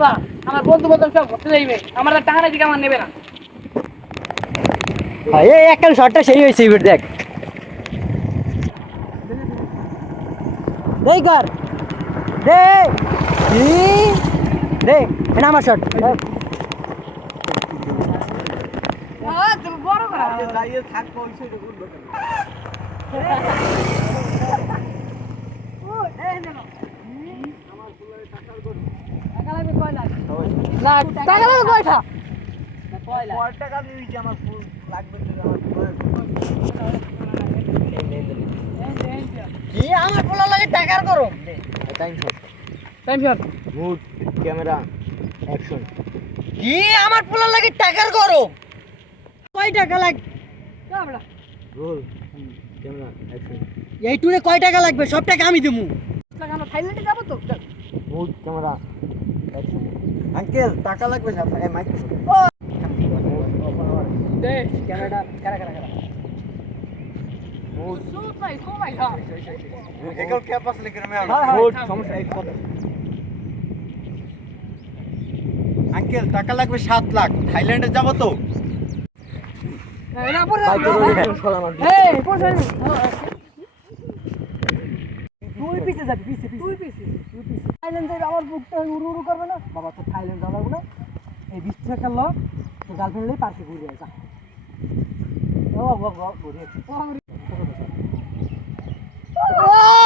চাচা আমার বন্ধু বান্ধব সব ঘুরতে যাইবে আমার আর টাকা দিকে আমার নেবে না এই একটা শটটা সেই হয়েছে এবার দেখ দেই কর দে দে এটা আমার শট তুমি বড় করা যাইয়ে থাকবো ওই সাইডে করবে ও এই দেখো আমার ফুলের টাকার গরু টাকা লাগবে কয় লাখ লাখ টাকা লাগবে কয়টা কয় টাকা দিয়েছি আমার ফুল লাগবে তো আমার কি আমার পোলা লাগে টাকার করো time shot time shot mood camera action কি আমার পোলা লাগে টাকার করো কয় টাকা লাগবে আমরা রোল ক্যামেরা অ্যাকশন এই টুরে কয় টাকা লাগবে সব টাকা আমি দেবো আমরা থাইল্যান্ডে যাব তো মুড ক্যামেরা অ্যাকশন আঙ্কেল টাকা লাগবে সাথে এই মাইক্রোফোন দে ক্যামেরাটা কারা কারা কারা মুড সুপ ভাই কো ভাই হ্যাঁ একল কে পাস লিখে আমি হ্যাঁ, হ্যাঁ, মুড হ্যাঁ। সমস্যা এই কথা আঙ্কেল টাকা লাগবে 7 লাখ থাইল্যান্ডে যাব তো না পড়ে ভাই তোর এই পড়ে তুই পিছে যাবি পিছে পিছে তুই পিছে থাইল্যান্ডে আমার বুকটা উড়ু উড়ু করবে না বাবা তো থাইল্যান্ড যাবো না এই 20 টাকা ল তো গার্লফ্রেন্ড লই পার্কে ঘুরে যা ও ঘুরে ও